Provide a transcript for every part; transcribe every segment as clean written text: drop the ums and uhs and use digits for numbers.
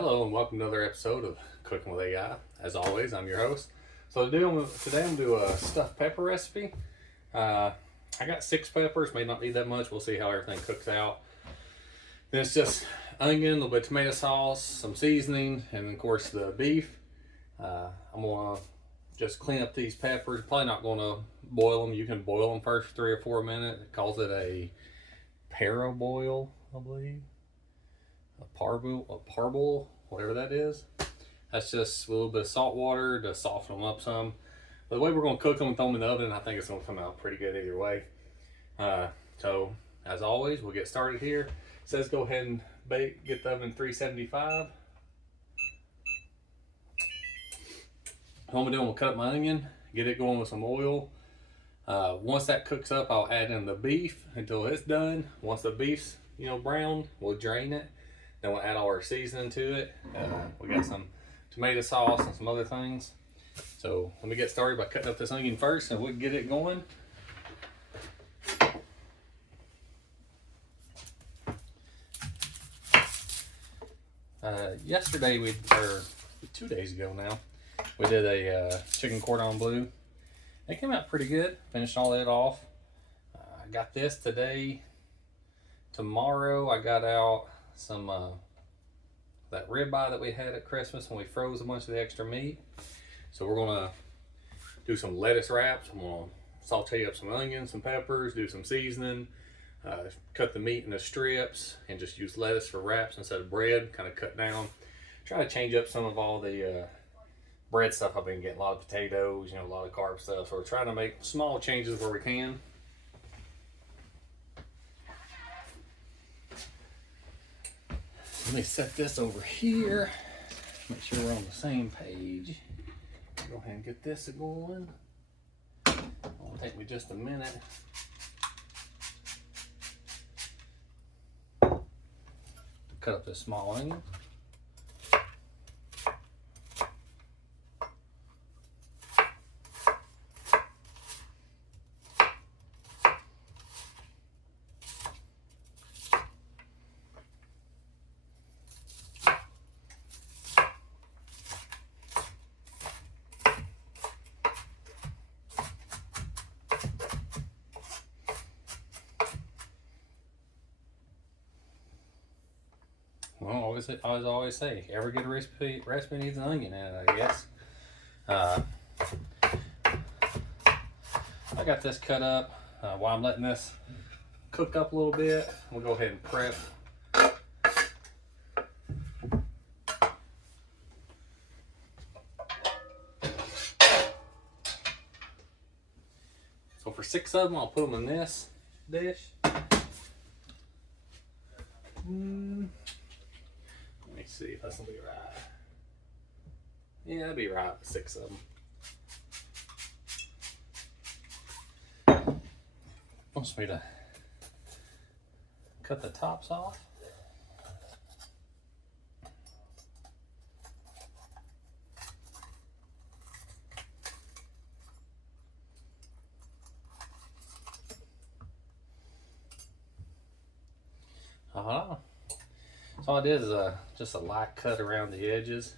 Hello and welcome to another episode of Cooking with AI. As always, I'm your host. So today I'm going to do a stuffed pepper recipe. I got 6 peppers, may not need that much. We'll see how everything cooks out. Then it's just onion, a little bit of tomato sauce, some seasoning, and of course the beef. I'm going to just clean up these peppers. Probably not going to boil them. You can boil them first for 3 or 4 minutes. It calls it a Parboil, I believe. A Parboil, whatever that is. That's just a little bit of salt water to soften them up some. But the way we're going to cook them and throw them in the oven, I think it's going to come out pretty good either way. So, as always, we'll get started here. It says go ahead and get the oven 375. What I'm going to do, I'm going to cut up my onion, get it going with some oil. Once that cooks up, I'll add in the beef until it's done. Once the beef's brown, we'll drain it. Then we'll add all our seasoning to it. We got some tomato sauce and some other things. So let me get started by cutting up this onion first and we'll get it going. Yesterday, or 2 days ago now, we did a chicken cordon bleu. It came out pretty good. Finished all that off. I got this today. Tomorrow I got out some that ribeye that we had at Christmas when we froze a bunch of the extra meat. So we're gonna do some lettuce wraps. I'm gonna saute up some onions, some peppers, do some seasoning, cut the meat into strips, and just use lettuce for wraps instead of bread. Kind of cut down. Try to change up some of all the bread stuff I've been getting. A lot of potatoes, a lot of carb stuff. So we're trying to make small changes where we can. Let me set this over here. Make sure we're on the same page. Go ahead and get this going. It'll take me just a minute. Cut up this small onion. Well, I always say, every good recipe needs an onion in it, I guess. I got this cut up. While I'm letting this cook up a little bit, we'll go ahead and prep. So for 6 of them, I'll put them in this dish. Let me see if that's gonna be right. Yeah, that'd be right. 6 of them. Wants me to cut the tops off. So all I did is just a light cut around the edges.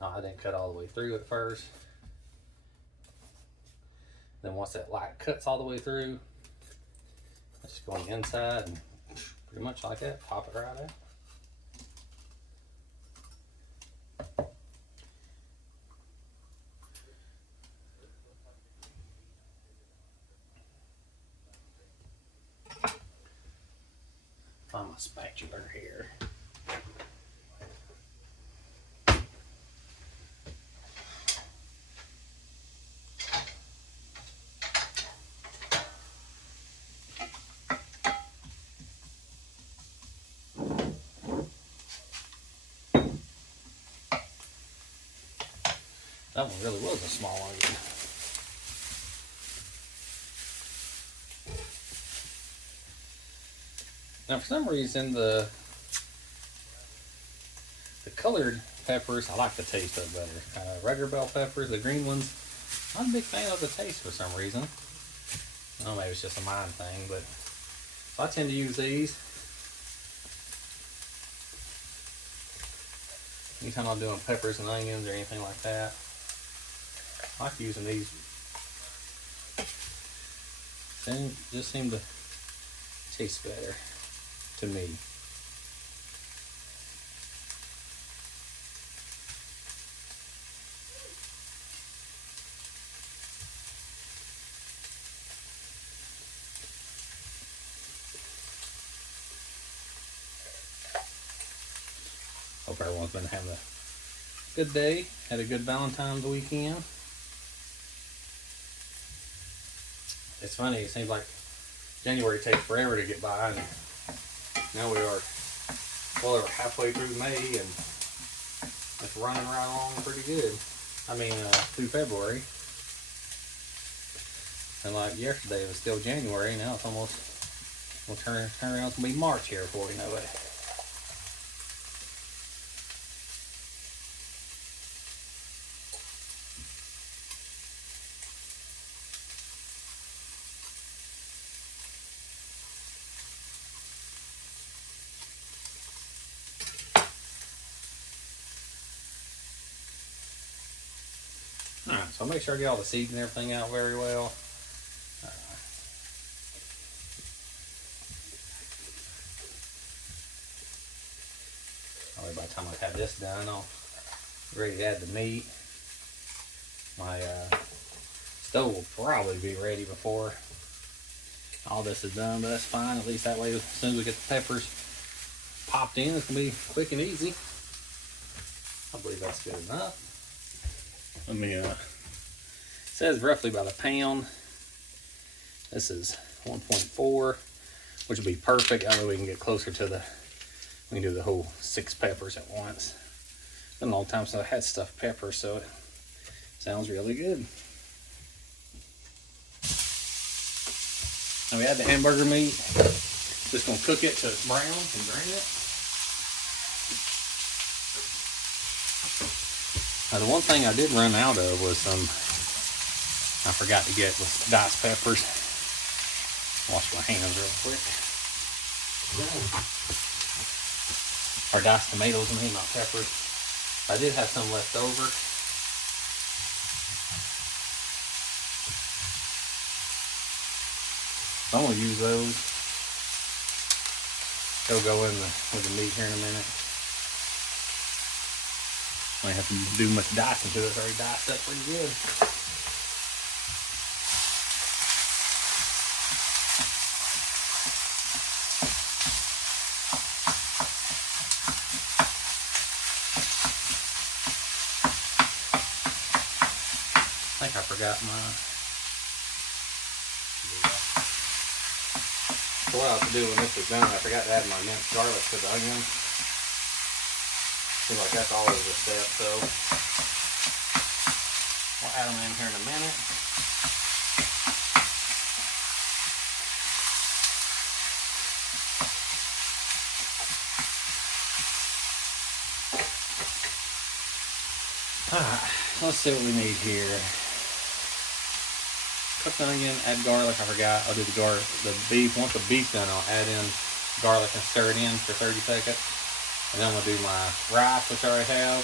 No, I didn't cut all the way through at first. Then once that light cuts all the way through, I just go on the inside and pretty much like that, pop it right out. Find my spatula here. That one really was a small onion. Now, for some reason, the colored peppers, I like the taste of better. Regular bell peppers, the green ones, I'm not a big fan of the taste for some reason. I don't know, maybe it's just a mind thing, but so I tend to use these. anytime I'm doing peppers and onions or anything like that. I like using these. They just seem to taste better to me. Hope everyone's been having a good day, had a good Valentine's weekend. It's funny, it seems like January takes forever to get by, and now we are well over halfway through May, and it's running right along pretty good. Through February. And like yesterday, it was still January, now it's almost, we'll turn around, it's gonna be March here before we know it. Alright, so I'll make sure I get all the seeds and everything out very well. By the time I have this done, I'll be ready to add the meat. My stove will probably be ready before all this is done, but that's fine. At least that way, as soon as we get the peppers popped in, it's gonna be quick and easy. I believe that's good enough. Let me, it says roughly about a pound. This is 1.4, which will be perfect. That way we can get closer to we can do the whole 6 peppers at once. It's been a long time since I had stuffed peppers, so it sounds really good. Now we add the hamburger meat. Just gonna cook it till it's brown and drain it. Now the one thing I did run out of was I forgot to get was diced peppers. Wash my hands real quick. Or diced tomatoes, not peppers. I did have some left over. So I'm gonna use those. They'll go in with the meat here in a minute. I don't have to do much dicing to it. It's already diced up pretty good. I think I forgot so what I have to do when this is done, I forgot to add my minced garlic to the onion. Seems like that's always a step, so we'll add them in here in a minute. Alright, let's see what we need here. Cooked onion, add garlic, I forgot. I'll do the beef. Once the beef's done, I'll add in garlic and stir it in for 30 seconds. And then I'm gonna do my rice, which I already have,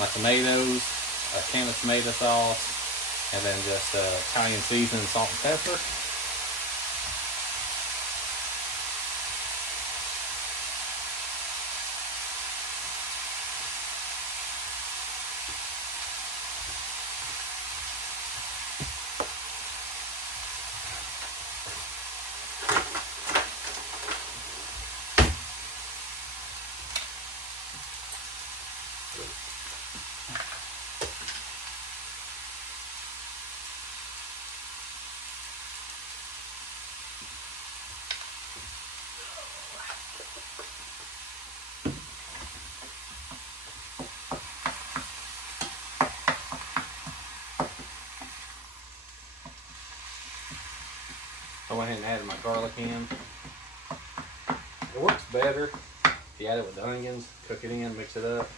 my tomatoes, a can of tomato sauce, and then just Italian seasoning, salt and pepper. I went ahead and added my garlic in. It works better if you add it with the onions, cook it in, mix it up.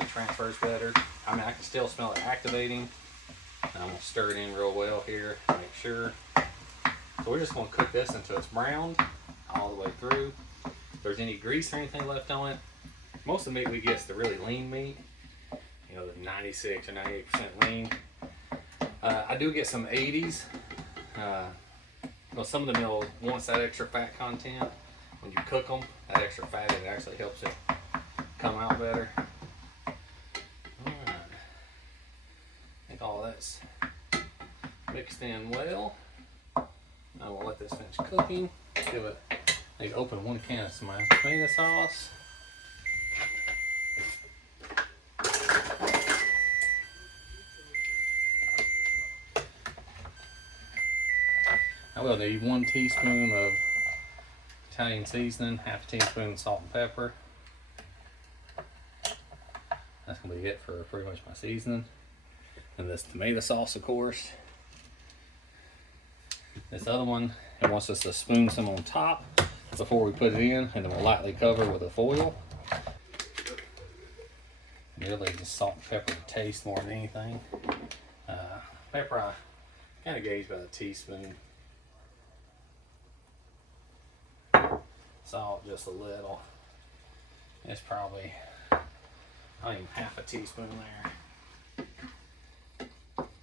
It transfers better. I can still smell it activating. And I'm going to stir it in real well here, make sure. So we're just going to cook this until it's browned all the way through. If there's any grease or anything left on it, most of the meat we get is the really lean meat. You know, the 96 or 98% lean. I do get some 80s. Well, some of the meal wants that extra fat content. When you cook them, that extra fat, it actually helps it come out better. Alright. I think all that's mixed in well. I will let this finish cooking. Give it, I need to open 1 can of my tomato sauce. I will need 1 teaspoon of Italian seasoning, half a teaspoon salt and pepper. That's gonna be it for pretty much my seasoning. And this tomato sauce, of course. This other one, it wants us to spoon some on top before we put it in, and then we'll lightly cover with a foil. Really just salt and pepper to taste more than anything. Pepper I kind of gauge about a teaspoon. Salt just a little. It's probably not even half a teaspoon there.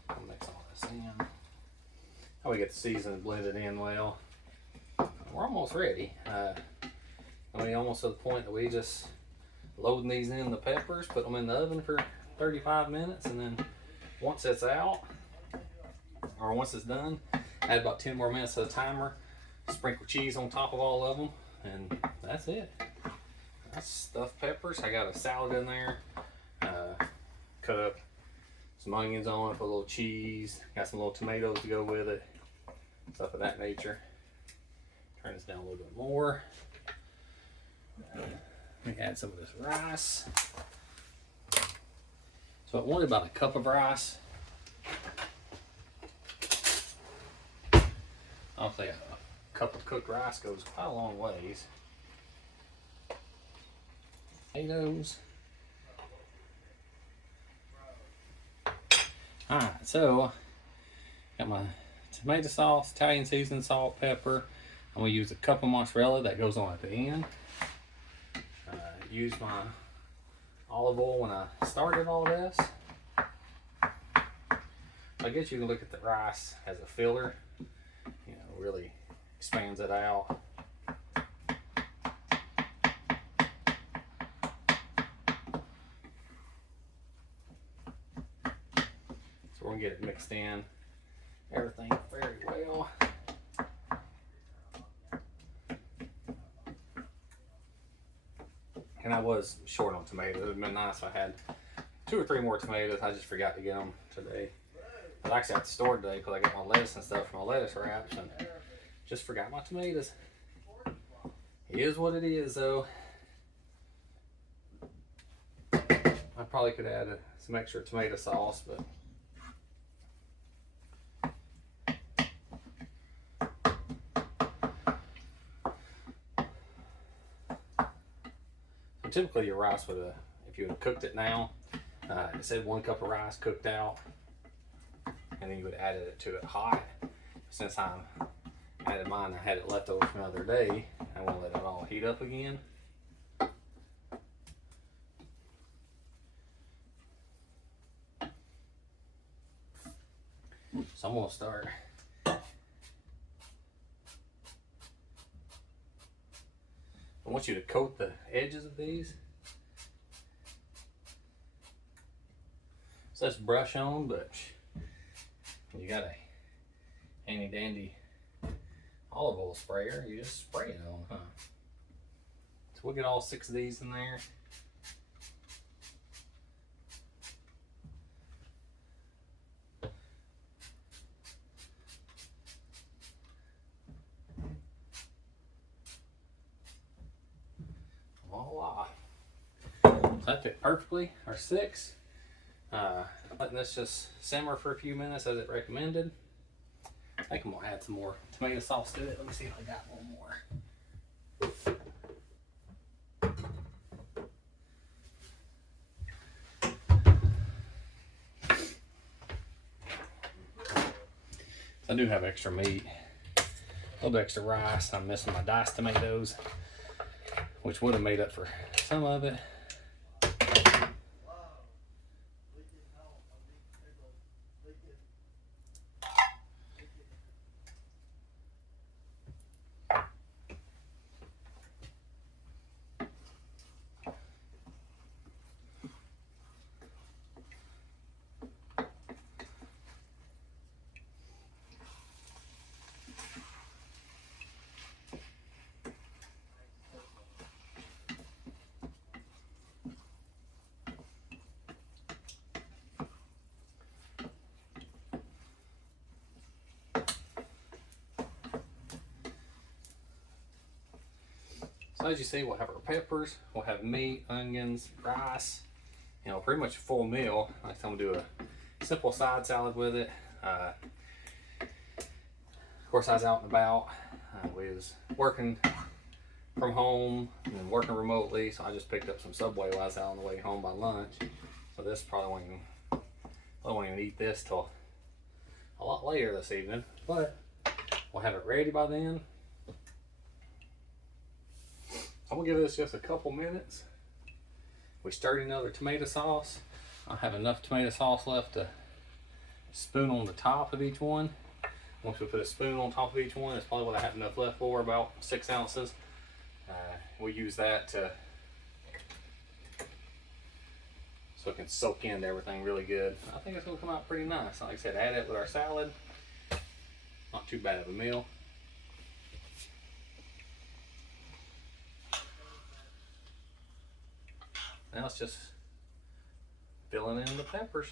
I'll mix all this in. Now we get the seasoning blended in well. We're almost ready. I mean, almost to the point that we just loading these in the peppers, put them in the oven for 35 minutes, and then once it's out, or once it's done, add about 10 more minutes to the timer, sprinkle cheese on top of all of them, and that's it. That's stuffed peppers. I got a salad in there, cut up some onions on it, put a little cheese, got some little tomatoes to go with it, stuff of that nature. Turn this down a little bit more. Let me add some of this rice. So I wanted about a cup of rice. I'll say a cup of cooked rice goes quite a long ways. Potatoes. Alright, so got my tomato sauce, Italian seasoning, salt, pepper. I'm going to use a cup of mozzarella that goes on at the end. Use my olive oil when I started all this. I guess you can look at the rice as a filler. You know, really expands it out. So we're gonna get it mixed in, everything very well. And I was short on tomatoes. It would have been nice if I had 2 or 3 more tomatoes. I just forgot to get them today. I was actually at the store today because I got my lettuce and stuff for my lettuce wraps, and just forgot my tomatoes. It is what it is, though. I probably could add some extra tomato sauce, but typically your rice would have, if you would have cooked it now, it said 1 cup of rice cooked out, and then you would have added it to it hot. Since I added mine, I had it left over from another day, I want to let it all heat up again. So I'm going to start. I want you to coat the edges of these. So that's brush on, but you got a handy dandy olive oil sprayer. You just spray it on, huh? So we'll get all 6 of these in there. Voila. So that fit perfectly, our 6. Letting this just simmer for a few minutes as it recommended. I think I'm gonna add some more tomato sauce to it. Let me see if I got one more. I do have extra meat, a little bit extra rice. I'm missing my diced tomatoes, which would have made up for some of it. So as you see, we'll have our peppers, we'll have meat, onions, rice, you know, pretty much a full meal. Next time we'll do a simple side salad with it. Of course, I was out and about. We was working from home and working remotely, so I just picked up some Subway while I was out on the way home by lunch. So this probably won't even eat this till a lot later this evening, but we'll have it ready by then. I'm gonna give this just a couple minutes. We stirred another tomato sauce. I have enough tomato sauce left to spoon on the top of each one. Once we put a spoon on top of each one, that's probably what I have enough left for, about 6 ounces. We'll use that so it can soak into everything really good. I think it's gonna come out pretty nice. Like I said, add it with our salad. Not too bad of a meal. Now it's just filling in the peppers.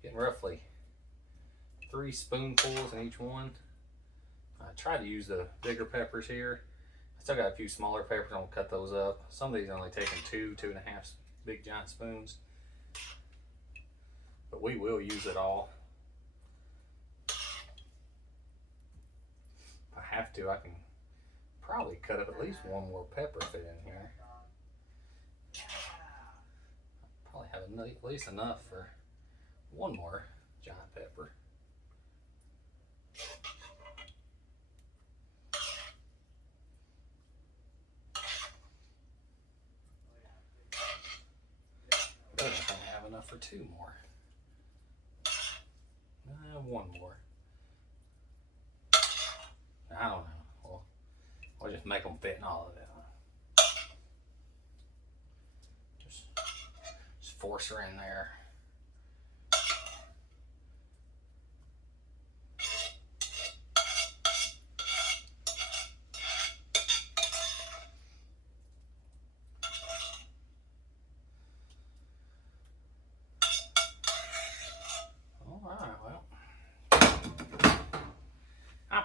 Getting roughly 3 spoonfuls in each one. I try to use the bigger peppers here. I still got a few smaller peppers. I'm gonna cut those up. Some of these are only taking 2.5 big giant spoons. But we will use it all. If I have to, I can probably cut up at least one more pepper fit in here. Probably have at least enough for one more giant pepper. But I think I have enough for 2 more. One more. I don't know. We'll just make them fit in all of it. Just force her in there.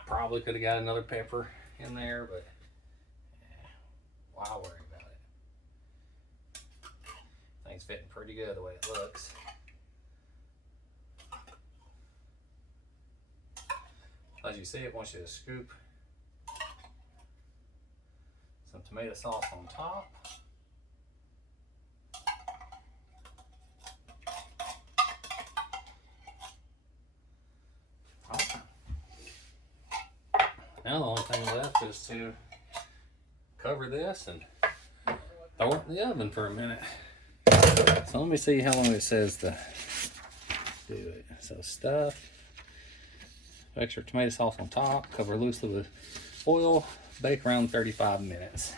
Probably could have got another pepper in there, but why worry about it? Things fitting pretty good the way it looks. As you see, it wants you to scoop some tomato sauce on top. Now the only thing left is to cover this and throw it in the oven for a minute. So let me see how long it says to do it. So stuff, extra tomato sauce on top, cover loosely with oil, bake around 35 minutes.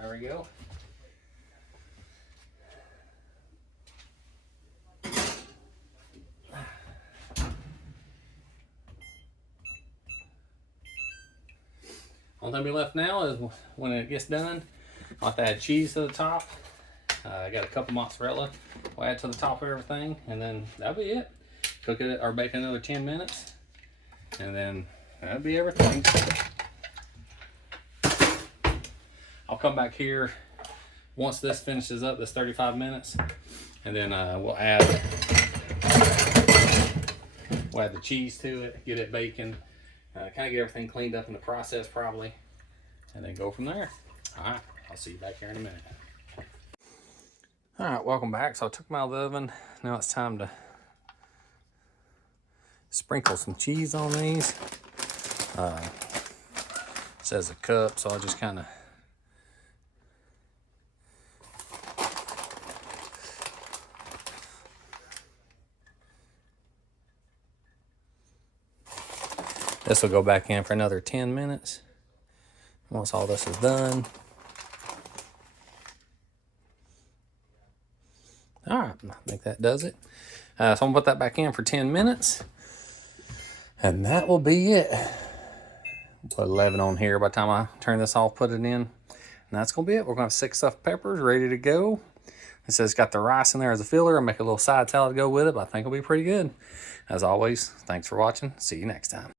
There we go. Only thing we left now is when it gets done, I'll have to add cheese to the top. I got a couple mozzarella. We'll add to the top of everything, and then that'll be it. Cook it or bake another 10 minutes, and then that'll be everything. I'll come back here once this finishes up, this 35 minutes, and then we'll add the cheese to it, get it baking, kind of get everything cleaned up in the process probably, and then go from there. All right, I'll see you back here in a minute. All right, welcome back. So I took them out of the oven. Now it's time to sprinkle some cheese on these. It says a cup, so I'll just kind of this will go back in for another 10 minutes once all this is done. All right, I think that does it. So I'm gonna put that back in for 10 minutes. And that will be it. Put 11 on here by the time I turn this off, put it in. And that's gonna be it. We're gonna have 6 stuffed peppers ready to go. It says it's got the rice in there as a filler. I'll make a little side salad to go with it, but I think it'll be pretty good. As always, thanks for watching. See you next time.